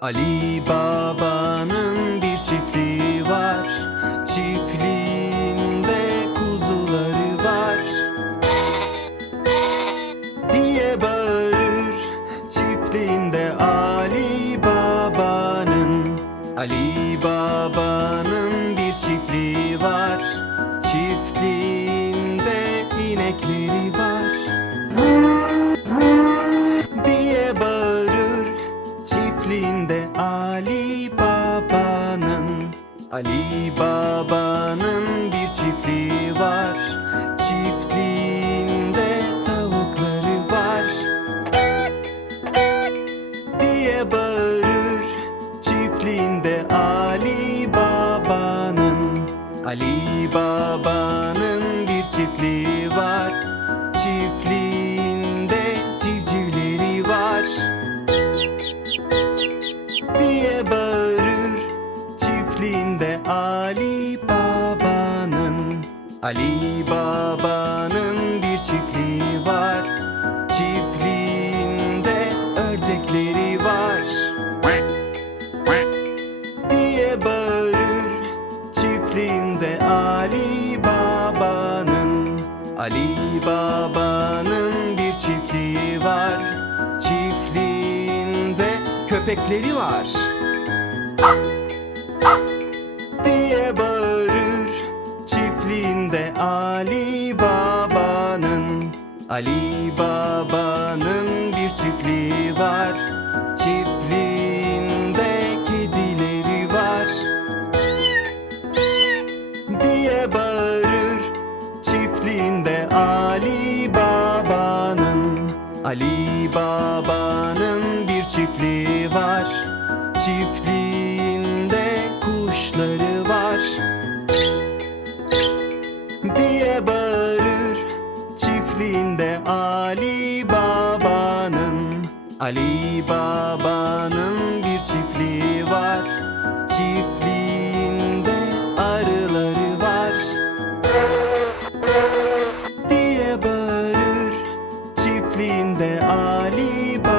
Ali Baba'nın bir çiftliği var. Çiftliğinde kuzuları var. Diye bağırır çiftliğinde Ali Baba'nın. Ali Baba'nın bir çiftliği var. Çiftliğinde inekleri var çiftliğinde Ali Baba'nın Ali Baba'nın bir çiftliği var. Çiftliğinde tavukları var. Diye bağırır. Çiftliğinde Ali Baba'nın Ali Baba'nın bir çiftliği var bağırır çiftliğinde Ali Baba'nın. Ali Baba'nın bir çiftliği var. Çiftliğinde ördekleri var. Diye bağırır çiftliğinde Ali Baba'nın. Ali Baba'nın bir çiftliği var. Çiftliğinde köpekleri var diye bağırır çiftliğinde Ali Baba'nın. Ali Baba'nın bir çiftliği var çiftliğinde kedileri var. diye bağırır çiftliğinde Ali Baba'nın. Ali Baba'nın bir çiftliği var çiftliğinde içinde Ali Baba'nın Ali Baba'nın bir çiftliği var. Çiftliğinde arıları var. Diye bağırır Çiftliğinde Ali Baba